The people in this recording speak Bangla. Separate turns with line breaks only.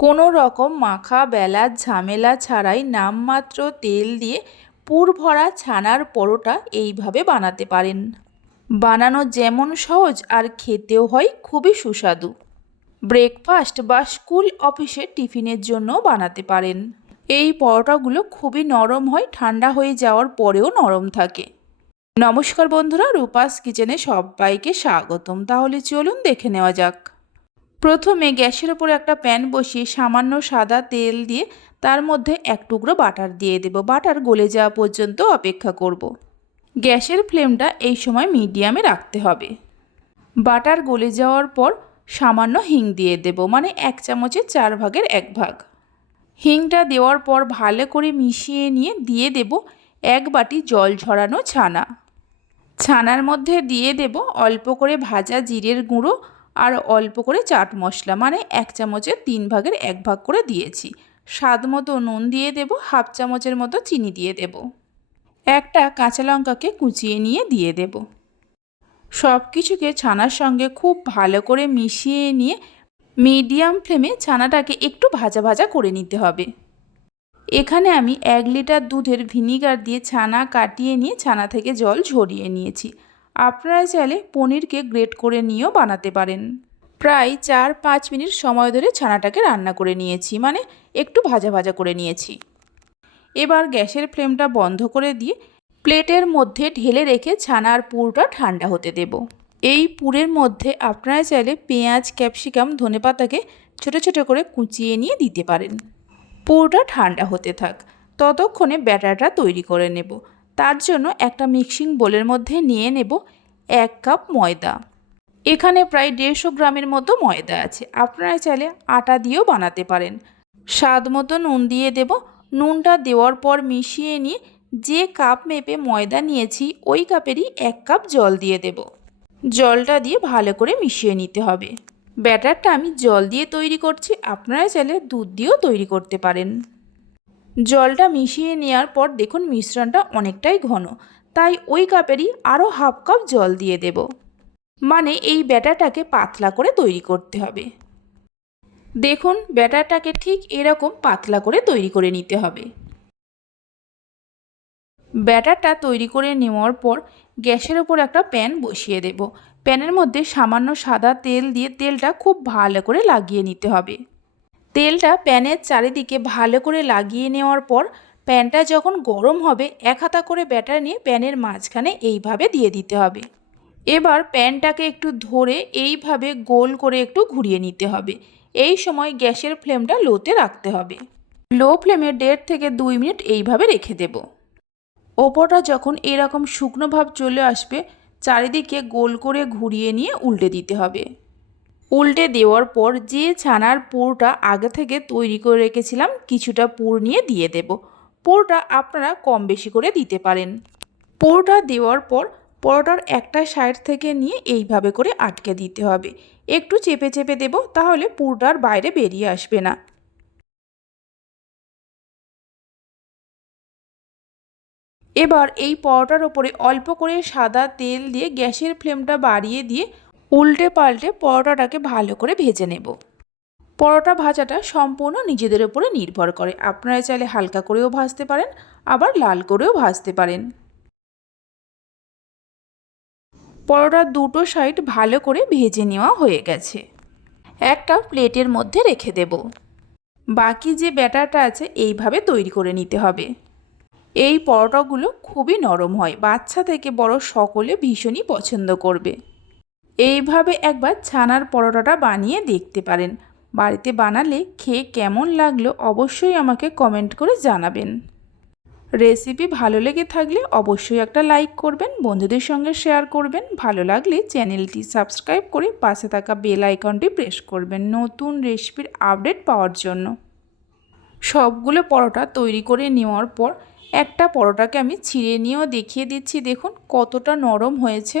কোনো রকম মাখা বেলার ঝামেলা ছাড়াই নামমাত্র তেল দিয়ে পুর ভরা ছানার পরোটা এইভাবে বানাতে পারেন। বানানো যেমন সহজ আর খেতেও হয় খুবই সুস্বাদু। ব্রেকফাস্ট বা স্কুল অফিসে টিফিনের জন্য বানাতে পারেন। এই পরোটাগুলো খুবই নরম হয়, ঠান্ডা হয়ে যাওয়ার পরেও নরম থাকে। নমস্কার বন্ধুরা, রূপাস কিচেনে সবাইকে স্বাগতম। তাহলে চলুন দেখে নেওয়া যাক। প্রথমে গ্যাসের ওপরে একটা প্যান বসিয়ে সামান্য সাদা তেল দিয়ে তার মধ্যে এক টুকরো বাটার দিয়ে দেব। বাটার গলে যাওয়া পর্যন্ত অপেক্ষা করব। গ্যাসের ফ্লেমটা এই সময় মিডিয়ামে রাখতে হবে। বাটার গলে যাওয়ার পর সামান্য হিং দিয়ে দেব মানে এক চামচের চার ভাগের এক ভাগ। হিংটা দেওয়ার পর ভালো করে মিশিয়ে নিয়ে দিয়ে দেব এক বাটি জল ঝরানো ছানা। ছানার মধ্যে দিয়ে দেব অল্প করে ভাজা জিরের গুঁড়ো আর অল্প করে চাট মশলা মানে এক চামচের তিন ভাগের এক ভাগ করে দিয়েছি। স্বাদ মতো নুন দিয়ে দেব, হাফ চামচের মতো চিনি দিয়ে দেব। একটা কাঁচা লঙ্কাকে কুচিয়ে নিয়ে দিয়ে দেব। সব কিছুকে ছানার সঙ্গে খুব ভালো করে মিশিয়ে নিয়ে মিডিয়াম ফ্লেমে ছানাটাকে একটু ভাজা ভাজা করে নিতে হবে। এখানে আমি এক লিটার দুধের ভিনিগার দিয়ে ছানা কাটিয়ে নিয়ে ছানা থেকে জল ঝরিয়ে নিয়েছি। আপনারা চাইলে পনিরকে গ্রেট করে নিয়েও বানাতে পারেন। প্রায় চার পাঁচ মিনিট সময় ধরে ছানাটাকে রান্না করে নিয়েছি মানে একটু ভাজা ভাজা করে নিয়েছি। এবার গ্যাসের ফ্লেমটা বন্ধ করে দিয়ে প্লেটের মধ্যে ঢেলে রেখে ছানার পুরটা ঠান্ডা হতে দেব। এই পুরের মধ্যে আপনারা চাইলে পেঁয়াজ, ক্যাপসিকাম, ধনেপাতাকে ছোটো ছোটো করে কুচিয়ে নিয়ে দিতে পারেন। পুরটা ঠান্ডা হতে থাক। ততক্ষণে ব্যাটারটা তৈরি করে নেব। তার জন্য একটা মিক্সিং বোলের মধ্যে নিয়ে নেব এক কাপ ময়দা। এখানে প্রায় দেড়শো গ্রামের মতো ময়দা আছে। আপনারা চাইলে আটা দিয়েও বানাতে পারেন। স্বাদ মতো নুন দিয়ে দেব। নুনটা দেওয়ার পর মিশিয়ে নিয়ে যে কাপ মেপে ময়দা নিয়েছি, ওই কাপেরই এক কাপ জল দিয়ে দেব। জলটা দিয়ে ভালো করে মিশিয়ে নিতে হবে। ব্যাটারটা আমি জল দিয়ে তৈরি করছি। আপনারা চাইলে দুধ দিয়েও তৈরি করতে পারেন। জলটা মিশিয়ে নেওয়ার পর দেখুন মিশ্রণটা অনেকটাই ঘন। তাই ওই কাপেরই আরও হাফ কাপ জল দিয়ে দেব। মানে এই ব্যাটারটাকে পাতলা করে তৈরি করতে হবে। দেখুন ব্যাটারটাকে ঠিক এরকম পাতলা করে তৈরি করে নিতে হবে। ব্যাটারটা তৈরি করে নেওয়ার পর গ্যাসের ওপর একটা প্যান বসিয়ে দেব। প্যানের মধ্যে সামান্য সাদা তেল দিয়ে তেলটা খুব ভালো করে লাগিয়ে নিতে হবে। তেলটা প্যানের চারিদিকে ভালো করে লাগিয়ে নেওয়ার পর প্যানটা যখন গরম হবে, এক হাতা করে ব্যাটার নিয়ে প্যানের মাঝখানে এইভাবে দিয়ে দিতে হবে। এবার প্যানটাকে একটু ধরে এইভাবে গোল করে একটু ঘুরিয়ে নিতে হবে। এই সময় গ্যাসের ফ্লেমটা লোতে রাখতে হবে। লো ফ্লেমে দেড় থেকে দুই মিনিট এইভাবে রেখে দেব। ওপরটা যখন এরকম শুকনো ভাব চলে আসবে, চারিদিকে গোল করে ঘুরিয়ে নিয়ে উল্টে দিতে হবে। উল্টে দেওয়ার পর যে ছানার পুরটা আগে থেকে তৈরি করে রেখেছিলাম, কিছুটা পুর নিয়ে দিয়ে দেব। পুরটা আপনারা কম বেশি করে দিতে পারেন। পুরটা দেওয়ার পর পরোটার একটা সাইড থেকে নিয়ে এইভাবে করে আটকে দিতে হবে। একটু চেপে চেপে দেব, তাহলে পুরটার বাইরে বেরিয়ে আসবে না। এবার এই পরোটার ওপরে অল্প করে সাদা তেল দিয়ে গ্যাসের ফ্লেমটা বাড়িয়ে দিয়ে উল্টে পাল্টে পরোটাটাকে ভালো করে ভেজে নেব। পরোটা ভাজাটা সম্পূর্ণ নিজেদের উপরে নির্ভর করে। আপনারা চাইলে হালকা করেও ভাজতে পারেন, আবার লাল করেও ভাজতে পারেন। পরোটার দুটো সাইড ভালো করে ভেজে নেওয়া হয়ে গেছে। একটা প্লেটের মধ্যে রেখে দেব। বাকি যে ব্যাটারটা আছে, এইভাবে তৈরি করে নিতে হবে। এই পরোটাগুলো খুবই নরম হয়। বাচ্চা থেকে বড় সকলে ভীষণই পছন্দ করবে। এইভাবে একবার ছানার পরোটাটা বানিয়ে দেখতে পারেন। বাড়িতে বানালে খেয়ে কেমন লাগল অবশ্যই আমাকে কমেন্ট করে জানাবেন। রেসিপি ভালো লেগে থাকলে অবশ্যই একটা লাইক করবেন, বন্ধুদের সঙ্গে শেয়ার করবেন। ভালো লাগলে চ্যানেলটি সাবস্ক্রাইব করে পাশে থাকা বেল আইকনটি প্রেস করবেন নতুন রেসিপির আপডেট পাওয়ার জন্য। সবগুলো পরোটা তৈরি করে নেওয়ার পর একটা পরোটাকে আমি ছিঁড়ে নিয়েও দেখিয়ে দিচ্ছি। দেখুন কতটা নরম হয়েছে।